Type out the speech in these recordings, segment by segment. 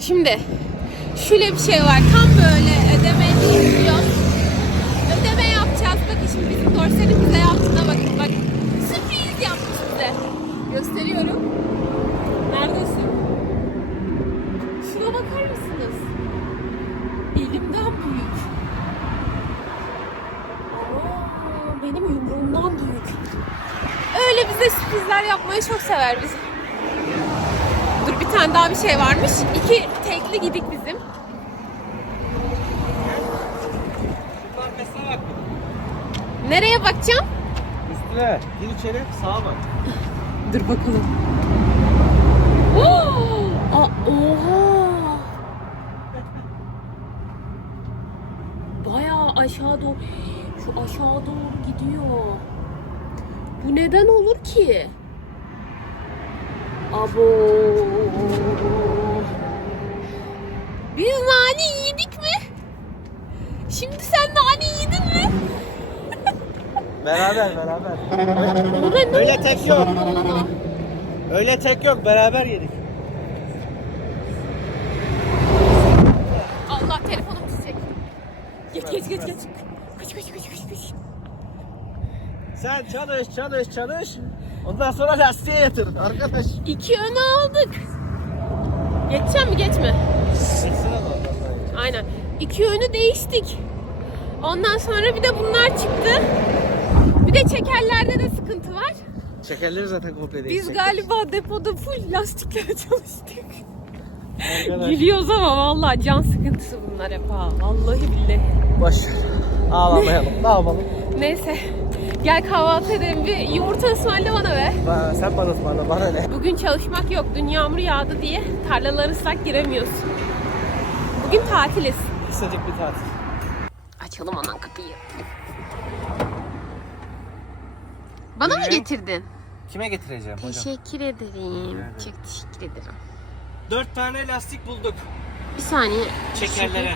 Şimdi şöyle bir şey var. Tam böyle ödeme diyor. Ödeme yapacağız. Bakın şimdi bizim dorsenin bize yaptığına bakın. Bak sürpriz yapmış bize. Gösteriyorum. Neredesin? Şuna bakar mısınız? Elimden büyük. Aa, benim yumruğumdan büyük. Öyle bize sürprizler yapmayı çok sever biz. Tane daha bir şey varmış. İki tekli gidik bizim. Nereye bakacağım? Üstüne. Gir içeri. Sağa bak. Dur bakalım. Oo! Aa, oha! Bayağı aşağı doğru. Şu aşağı doğru gidiyor. Bu neden olur ki? Abo. Biz nane yedik mi? Şimdi sen nane yedin mi? Beraber beraber. Öyle oldu tek yok. Öyle tek yok. Beraber yedik. Allah telefonum düşecek. Geç geç geç geç. Kaç kaç kaç kaç kaç. Sen çalış çalış çalış. Ondan sonra lastiğe yatır arkadaş. İki öne aldık. Geçeceğim mi geçme? Geçsene vallahi. Aynen. İki önü değiştik. Ondan sonra bir de bunlar çıktı. Bir de çekerlerde de sıkıntı var. Şekerleri zaten komple Biz değişecek. galiba depoda full lastikle çalıştık. Gülüyoruz ama vallahi can sıkıntısı bunlar hep ha. Vallahi billahi. Boş. Ağlamayalım. Ne yapalım? Neyse. Gel kahvaltı edelim. Bir yumurta ısmarla bana be. Ba- Sen bana ısmarla bana ne? Bugün çalışmak yok. Dün yağmur yağdı diye tarlalar ıslak giremiyoruz. Bugün tatiliz. Kısacık bir tatil. Açalım anan kapıyı. Bana mı getirdin? Kime getireceğim hocam? Teşekkür ederim. Çok teşekkür ederim. Dört tane lastik bulduk. Bir saniye. Şekerlere.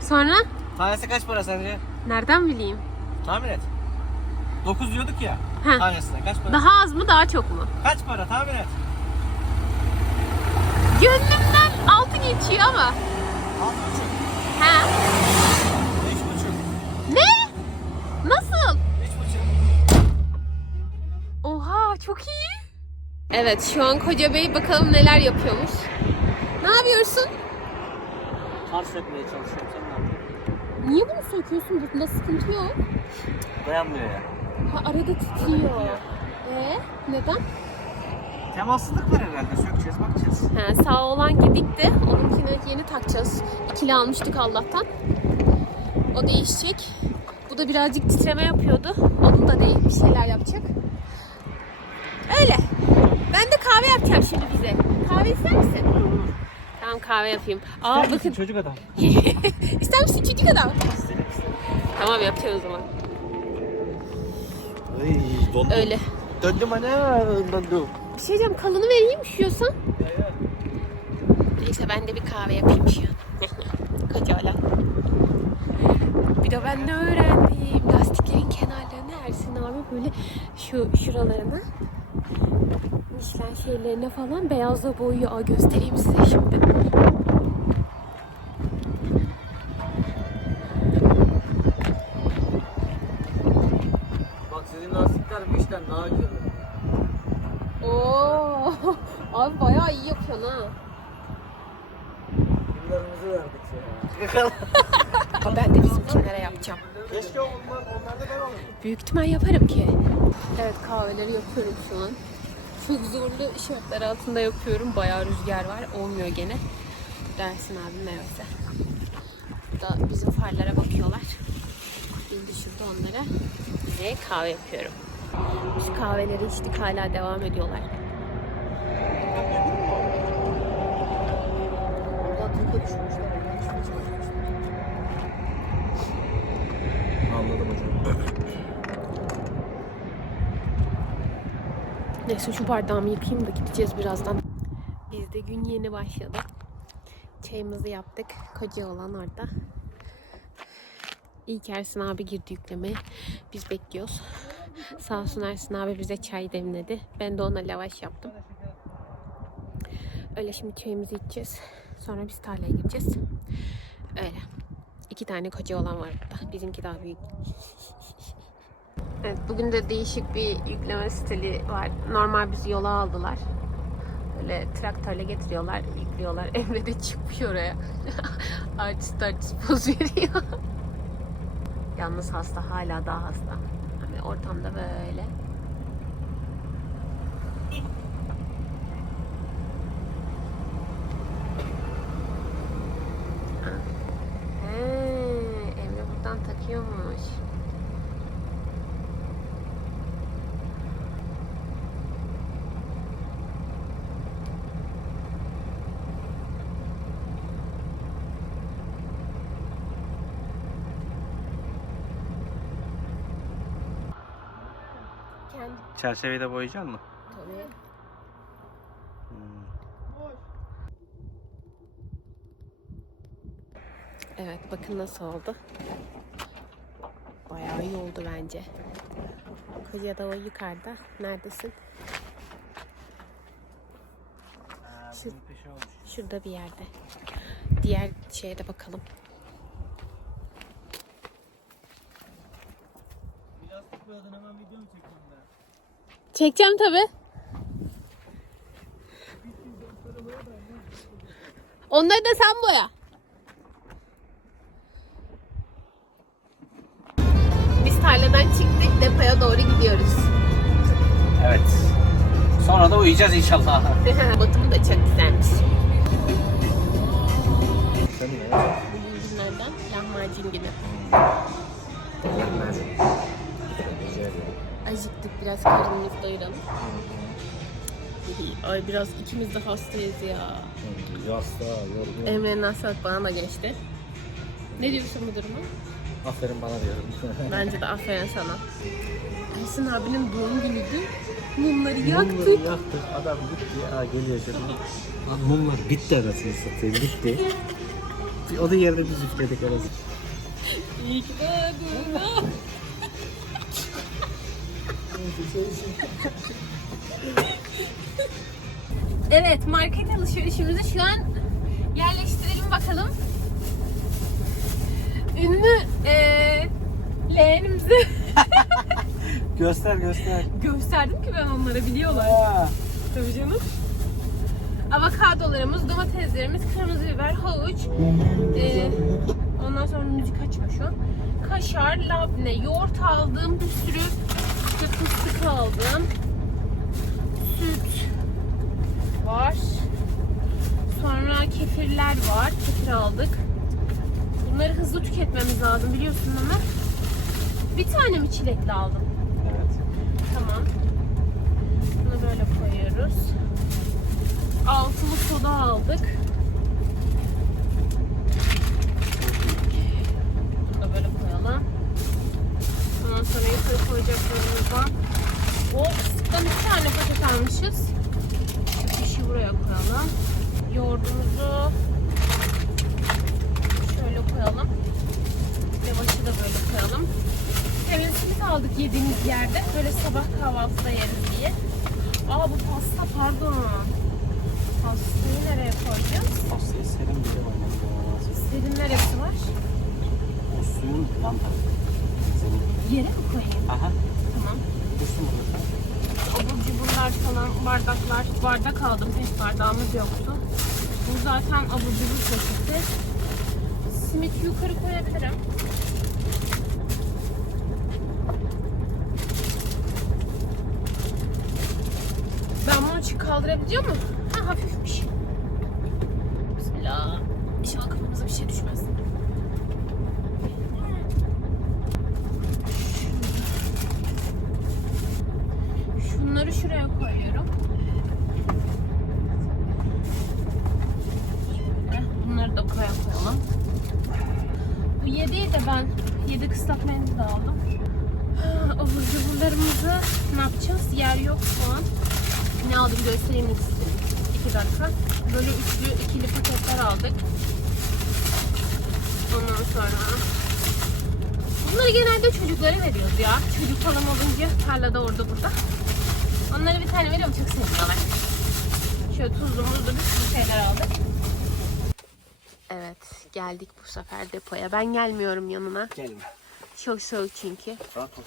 Sonra? Tanesi kaç para sence? Nereden bileyim? Tahmin et. 9 diyorduk ya. Heh. Tanesine kaç para? Daha az mı daha çok mu? Kaç para tahmin et. Gönlümden altı geçiyor ama. 6,5. He. 5,5. Ne? Nasıl? 3,5. Oha çok iyi. Evet şu an Koca Bey bakalım neler yapıyormuş. Ne yapıyorsun? Kars etmeye çalışıyorum? Niye bunu söküyorsun? Bunda sıkıntı yok. Dayanmıyor ya. Ha arada titriyor. Ee, neden? Temassızlık var herhalde. Sökeceğiz bakacağız. Ha, sağ olan gidikti. Onunkini yeni takacağız. İkili almıştık Allah'tan. O değişecek. Bu da birazcık titreme yapıyordu. Onun da değil. Bir şeyler yapacak. Öyle. Ben de kahve yapacağım şimdi bize. Kahve ister misin? Tamam kahve yapayım. Aa bakın. Çocuk adam. İster misin çocuk adam? Tamam yapacağız o zaman. Ay, dondum. Öyle. Döndüm anne döndüm. Bir şey diyeceğim kalını vereyim üşüyorsan. Neyse ben de bir kahve yapayım şu an. Kocaman. Bir de ben ne öğrendim? Lastiklerin kenarlarına Ersin abi böyle şu şuralarına Michelin şeylerine falan beyazla boyuyor. Aa, göstereyim size şimdi. Bak sizin lastikler işten daha güzel. Oo, abi bayağı iyi yapıyorsun ha. Yıllarımızı verdik ya. Ben de bizimkilere yapacağım. Keşke onlar, onlar da ben olayım. Büyük ihtimal yaparım ki. Evet kahveleri yapıyorum şu an. Çok zorlu şartlar altında yapıyorum. Bayağı rüzgar var. Olmuyor gene. Dersin abim neyse. Da bizim farlara bakıyorlar. Biz de şurada onlara bize kahve yapıyorum. Biz kahveleri içtik hala devam ediyorlar. Düşmüşler. oradan düşmüşler. Anladım hocam. Neyse şu bardağımı yıkayayım da gideceğiz birazdan. Biz de gün yeni başladı. Çayımızı yaptık. Koca olan orada. İlk Ersin abi girdi yüklemeye. Biz bekliyoruz. Sağ olsun Ersin abi bize çay demledi. Ben de ona lavaş yaptım. Öyle şimdi çayımızı içeceğiz. Sonra biz tarlaya gideceğiz. Öyle. İki tane koca olan var burada. Bizimki daha büyük. Evet, bugün de değişik bir yükleme stili var. Normal bizi yola aldılar. Böyle traktörle getiriyorlar, yüklüyorlar. Emre de çıkıyor oraya. artist artist poz veriyor. Yalnız hasta, hala daha hasta. Hani ortamda böyle. He, Emre Kendi Çerçeveyi de boyayacaksın mı? tabii. Evet bakın nasıl oldu. Bayağı iyi oldu bence. Koca da o yukarıda. Neredesin? Şu- Şurada bir yerde. Diğer şeye de bakalım. Çekeceğim tabi. Onları da sen boya. Tarladan çıktık depoya doğru gidiyoruz. Evet. Sonra da uyuyacağız inşallah. Batımı da çok güzelmiş. Bugün günlerden lahmacun günü. Acıktık biraz karnımızı doyuralım. Ay biraz ikimiz de hastayız ya. Yasta, yorgun. Emre'nin hastalık bana da geçti. Ne diyorsun bu duruma? Aferin bana diyorum. Bence de aferin sana. Ersin abinin doğum günüydü. Mumları Mumları yaktık. yaktık. Adam gitti. Aa geliyor şimdi. Lan mumlar bitti anasını satayım. Bitti. O da yerine biz üfledik arası. İyi ki doğdun. evet market alışverişimizi şu an yerleştirelim bakalım. Ünlü eee leğenimizi Göster göster. gösterdim ki ben onlara biliyorlar. Aa. Tabii canım. Avokadolarımız, domateslerimiz, kırmızı biber, havuç. Ee, ondan sonra müzik şu an. Kaşar, labne, yoğurt aldım. Bir sürü işte fıstık aldım. Süt var. Sonra kefirler var. Kefir aldık. Bunları hızlı tüketmemiz lazım biliyorsun Ömer. Bir tane mi çilekli aldım? Evet. Tamam. Bunu böyle koyuyoruz. Altılı soda aldık. Bunu da böyle koyalım. Ondan sonra yukarı koyacaklarımızdan. O fıstıktan iki tane paket almışız. Şu fişi buraya koyalım. Yoğurdumuzu şöyle koyalım. Lavaşı da böyle koyalım. Evet simit aldık yediğimiz yerde. Böyle sabah kahvaltıda yeriz diye. Aa bu pasta pardon. Pastayı nereye koyacağız? Pastayı serin bir de var. Serin neresi var? O suyun. Senin. Yere mi koyayım? Aha. Tamam. Dursun burada. Abur cuburlar falan bardaklar. Bardak aldım. Pek bardağımız yoktu. Bu zaten abur cubur poşeti. Simit yukarı koyabilirim. Ben bunu çık kaldırabiliyor muyum? Ha hafifmiş. Bismillah. İnşallah kafamıza bir şey düşmez. Şunları şuraya koyuyorum. Bunları da koya koyalım. Bu yediği de ben yedi ıslak mendil aldım. Abur cuburlarımızı ne yapacağız? Yer yok şu an. Ne aldım göstereyim istedim. İki dakika. Böyle üçlü ikili paketler aldık. Ondan sonra Bunları genelde çocuklara veriyoruz ya. Çocuk falan olunca tarlada orada burada. Onlara bir tane veriyorum çok seviyorlar. Şöyle tuzlu muzlu bir sürü şeyler aldık. Evet geldik bu sefer depoya. Ben gelmiyorum yanına. Gelme. Çok soğuk çünkü. Rahat ol.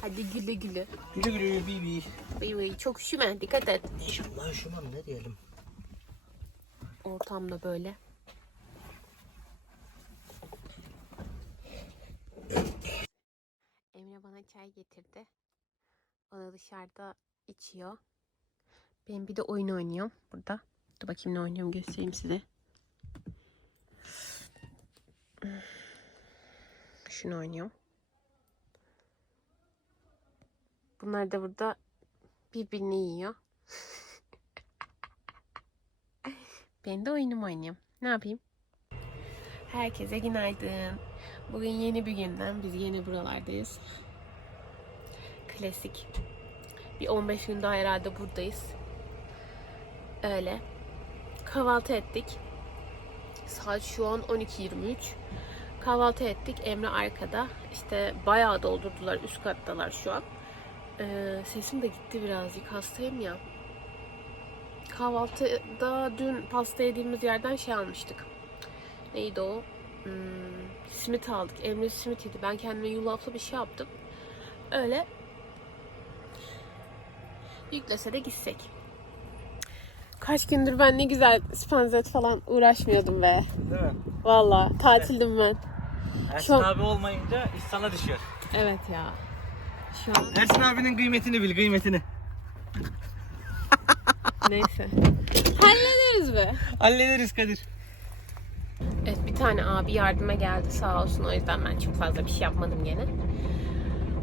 Hadi güle güle. Güle güle bibi. Bay. Çok üşüme dikkat et. İnşallah üşümem ne diyelim. Ortamda böyle. Emre bana çay getirdi. O da dışarıda içiyor. Ben bir de oyun oynuyorum burada. Dur bakayım ne oynuyorum göstereyim size. Şunu oynuyorum. Bunlar da burada birbirini yiyor. Ben de oyunumu oynuyorum. Ne yapayım? Herkese günaydın. Bugün yeni bir günden biz yeni buralardayız. Klasik. Bir 15 gün daha herhalde buradayız. Öyle. Kahvaltı ettik. Saat şu an 12.23. Kahvaltı ettik. Emre arkada. İşte bayağı doldurdular. Üst kattalar şu an. Ee, sesim de gitti birazcık. Hastayım ya. Kahvaltıda dün pasta yediğimiz yerden şey almıştık. Neydi o? Hmm, simit aldık. Emre simit yedi. Ben kendime yulaflı bir şey yaptım. Öyle yüklese de gitsek. Kaç gündür ben ne güzel spanzet falan uğraşmıyordum be. Değil mi? Valla tatildim ben. Ersin Çok- abi olmayınca iş sana düşüyor. Evet ya. Şu an Ersin abinin kıymetini bil kıymetini. neyse. Hallederiz be. Hallederiz Kadir. Evet bir tane abi yardıma geldi sağ olsun. O yüzden ben çok fazla bir şey yapmadım gene.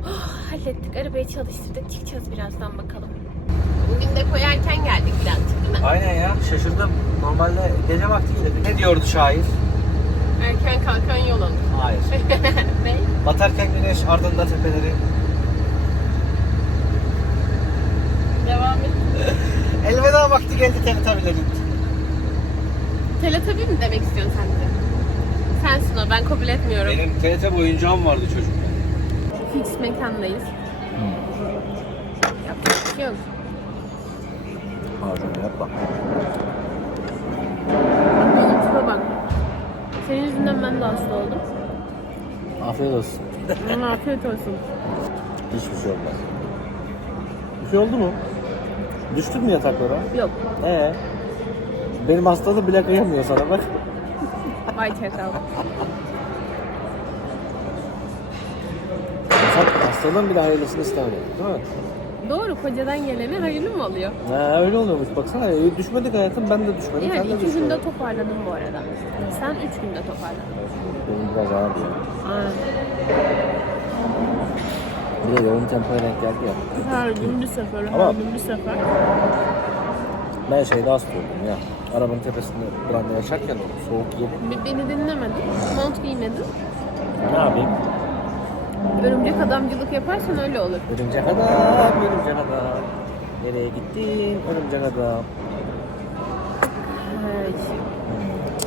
Oh, hallettik. Arabayı çalıştırdık. Çıkacağız birazdan bakalım. Bugün de koyarken geldik birazcık değil mi? Aynen ya şaşırdım. Normalde gece vakti gelirdik. Ne diyordu şair? Erken kalkan yol alır. Hayır. ne? Batarken güneş ardında tepeleri. Devam et. Elveda vakti geldi teletabilerin. Teletabi mi demek istiyorsun sen de? Sensin o. Ben kabul etmiyorum. Benim TRT oyuncağım vardı çocukken. Fix mekandayız. Yapacak bir şey yok. Pardon yapma. Benim bak. Senin yüzünden ben de hasta oldum. Afiyet olsun. Afiyet olsun. Hiçbir şey olmaz. Bir şey oldu mu? Düştün mü yataklara? Yok. Ee? Benim hastalığım bile kıyamıyor sana bak. Vay çakal. Sen hastalığın bile hayırlısını istemedi değil mi? Doğru kocadan gelene hayırlı mı oluyor? Ha, öyle oluyormuş baksana. e, Düşmedik hayatım ben de düşmedim. Yani sen de iki düşmedin. günde toparladım bu arada. Sen üç günde toparladın. Benim biraz ağır ya. Aynen. Bir de yoğun tempoya denk geldi ya. Her gün bir sefer, her Ama- gün bir sefer. Ben şeyde hasta oldum ya. Arabanın tepesinde branda yaşarken soğuk yok. Bir Beni dinlemedin, mont giymedin. Ne yapayım? Örümcek adamcılık yaparsan öyle olur. Örümcek adam, örümcek adam. Nereye gittin örümcek adam? Evet.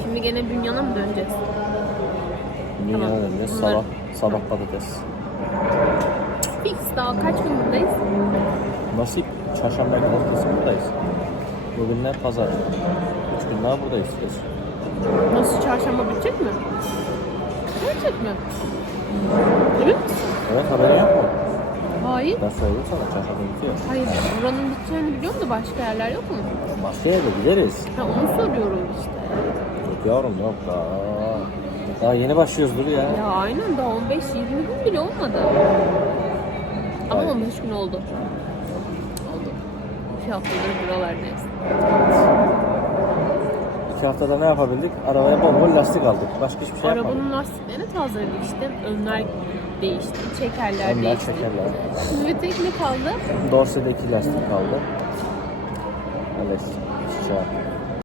Şimdi gene bünyana mı döneceğiz? Dünya Tamam. döneceğiz. Bunlar- Sabah, sabah patates. Fix daha kaç gün buradayız? Nasip çarşamba günü kesin buradayız. Bugün ne? Pazar. Üç gün daha buradayız. Biz. Nasıl çarşamba bitecek mi? Bitecek mi? Emin misin? Evet haberin yok mu? Hayır. Ben söyledim sana çarşamba bitiyor. Hayır, buranın biteceğini biliyorum da başka yerler yok mu? Başka yere gideriz. Ha onu soruyorum işte. Yok yavrum yok daha. Daha yeni başlıyoruz dur ya. Ya aynen daha 15-20 gün bile olmadı. Ama Aynen. 15 gün oldu. Oldu. İki haftadır buralardayız. İki haftada ne yapabildik? Arabaya bol bol lastik aldık. Başka hiçbir şey yapmadık. Arabanın lastiklerini tazeledik işte. Önler değişti, çekerler Onlar değişti. çekerler. Şimdi bir tek ne kaldı? Dorse'de iki lastik kaldı. Evet. Şey.